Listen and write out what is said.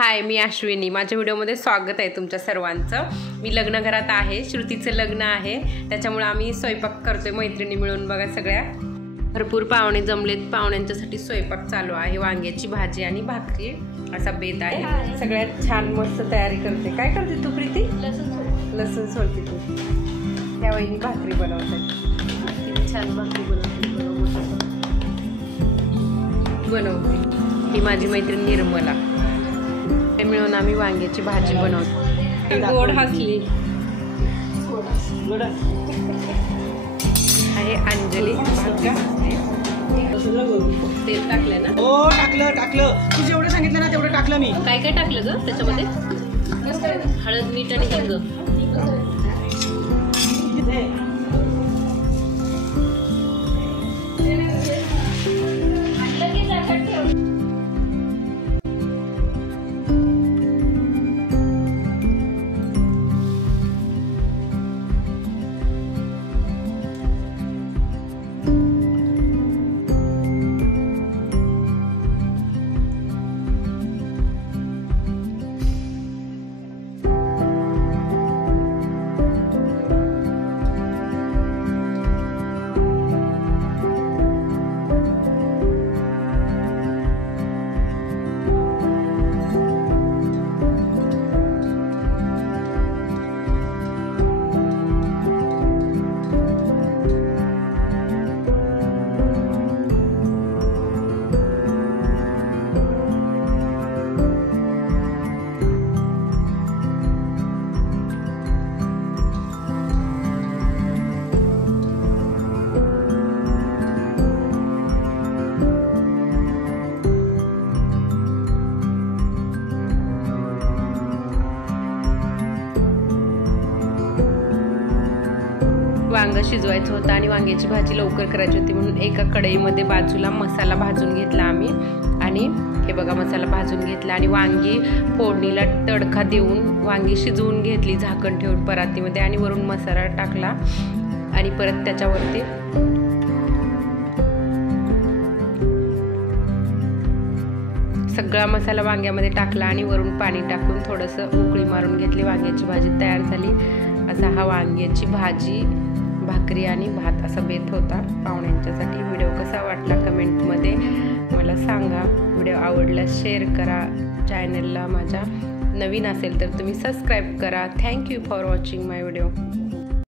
हाय, मी अश्विनी. माझ्या व्हिडिओमध्ये स्वागत आहे तुमच्या सर्वांचं. मी लग्न घरात आहे, श्रुतीचं लग्न आहे, त्याच्यामुळे आम्ही स्वयंपाक करतोय मैत्रिणी मिळून. बघा, सगळ्या भरपूर पाहुणे जमलेत. पाहुण्यांच्यासाठी स्वयंपाक चालू आहे. वांग्याची भाजी आणि भाकरी असा बेत आहे. सगळ्यात छान मस्त तयारी करते. काय करते तू प्रीती? लसूण सोलते तू. त्या वहिनी भाकरी बनवतात. छान भाकरी बनवते. ही माझी मैत्रीण निर्मला. मिळून आम्ही वांग्याची भाजी बनवतो. गोड हसली आहे अंजली. तेल टाकलं ना? हो, टाकलं. तू जेवढं सांगितलं ना तेवढं टाकलं मी. काय काय टाकलं ग त्याच्यामध्ये? हळद, मीठ आणि हिंग. वांग शिजवायचं होतं आणि वांग्याची भाजी लवकर करायची होती म्हणून एका कढईमध्ये बाजूला मसाला भाजून घेतला आम्ही. आणि हे बघा, मसाला भाजून घेतला आणि वांगी फोडणीला तडका देऊन वांगी शिजवून घेतली झाकण ठेवून परातीमध्ये. आणि वरून मसाला टाकला आणि परत त्याच्यावरती सगळा मसाला वांग्यामध्ये टाकला आणि वरून पाणी टाकून थोडंसं उकळी मारून घेतली. वांग्याची भाजी तयार झाली. असा हा वांग्याची भाजी, भाकरी आणि भात असा बेत होता पाहुण्यांच्यासाठी. व्हिडिओ कसा वाटला कमेंटमध्ये मला सांगा. व्हिडिओ आवडल्यास शेअर करा. चॅनलला माझ्या नवीन असेल तर तुम्ही सबस्क्राईब करा. Thank you for watching my video.